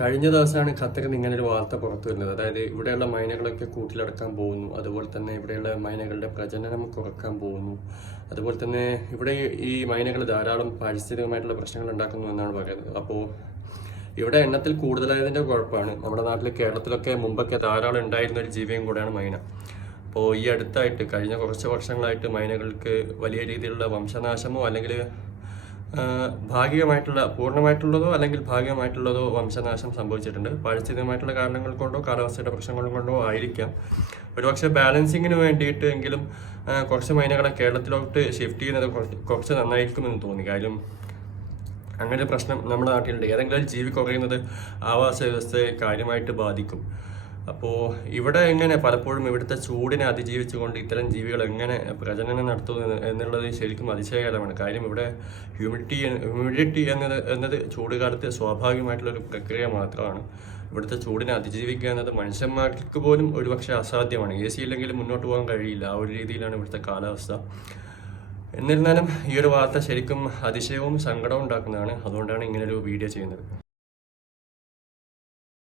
കഴിഞ്ഞ ദിവസമാണ് ഖത്തറിൽ ഇങ്ങനെ ഒരു വാർത്ത പുറത്തു വരുന്നത്. അതായത് ഇവിടെയുള്ള മൈനകളൊക്കെ കൂട്ടിലടക്കാൻ പോകുന്നു. അതുപോലെ തന്നെ ഇവിടെയുള്ള മൈനകളുടെ പ്രജനനം കുറയ്ക്കാൻ പോകുന്നു. അതുപോലെ തന്നെ ഇവിടെ ഈ മൈനകൾ ധാരാളം പാരിസ്ഥിതികമായിട്ടുള്ള പ്രശ്നങ്ങൾ ഉണ്ടാക്കുന്നു എന്നാണ് പറയുന്നത്. അപ്പോൾ ഇവിടെ എണ്ണത്തിൽ കൂടുതലായതിന്റെ കുഴപ്പമാണ്. നമ്മുടെ നാട്ടിൽ കേരളത്തിലൊക്കെ മുമ്പൊക്കെ ധാരാളം ഉണ്ടായിരുന്ന ഒരു ജീവിയും കൂടെയാണ് മൈന. അപ്പോൾ ഈ അടുത്തായിട്ട് കഴിഞ്ഞ കുറച്ച് വർഷങ്ങളായിട്ട് മൈനകൾക്ക് വലിയ രീതിയിലുള്ള വംശനാശമോ അല്ലെങ്കിൽ ഭാഗികമായിട്ടുള്ള പൂർണമായിട്ടുള്ളതോ അല്ലെങ്കിൽ ഭാഗികമായിട്ടുള്ളതോ വംശനാശം സംഭവിച്ചിട്ടുണ്ട്. പാരിസ്ഥിതികമായിട്ടുള്ള കാരണങ്ങൾ കൊണ്ടോ കാലാവസ്ഥയുടെ പ്രശ്നങ്ങൾ കൊണ്ടോ ആയിരിക്കാം. ഒരുപക്ഷെ ബാലൻസിങ്ങിന് വേണ്ടിയിട്ട് എങ്കിലും കുറച്ച് മൈനകളെ കേരളത്തിലോട്ട് ഷിഫ്റ്റ് ചെയ്യുന്നത് കുറച്ച് നന്നായിരിക്കും നന്നായിരിക്കുമെന്ന് തോന്നി. കാര്യം അങ്ങനെ പ്രശ്നം നമ്മുടെ നാട്ടിലുണ്ട്. ഏതെങ്കിലും ജീവി കുറയുന്നത് ആവാസ വ്യവസ്ഥയെ കാര്യമായിട്ട് ബാധിക്കും. അപ്പോൾ ഇവിടെ എങ്ങനെ പലപ്പോഴും ഇവിടുത്തെ ചൂടിനെ അതിജീവിച്ചുകൊണ്ട് ഇത്തരം ജീവികൾ എങ്ങനെ പ്രജനനം നടത്തുന്നു എന്ന് എന്നുള്ളത് ശരിക്കും അതിശയകരമാണ്. കാര്യം ഇവിടെ ഹ്യൂമിഡിറ്റി ഹ്യൂമിഡിറ്റി എന്നത് എന്നത് ചൂട് കാലത്ത് സ്വാഭാവികമായിട്ടുള്ള ഒരു പ്രക്രിയ മാത്രമാണ്. ഇവിടുത്തെ ചൂടിനെ അതിജീവിക്കുക എന്നത് മനുഷ്യന്മാർക്ക് പോലും ഒരുപക്ഷെ അസാധ്യമാണ്. എ സി ഇല്ലെങ്കിലും മുന്നോട്ട് പോകാൻ കഴിയില്ല. ആ ഒരു രീതിയിലാണ് ഇവിടുത്തെ കാലാവസ്ഥ. എന്നിരുന്നാലും ഈ ഒരു വാർത്ത ശരിക്കും അതിശയവും സങ്കടവും ഉണ്ടാക്കുന്നതാണ്. അതുകൊണ്ടാണ് ഇങ്ങനൊരു വീഡിയോ ചെയ്യുന്നത്.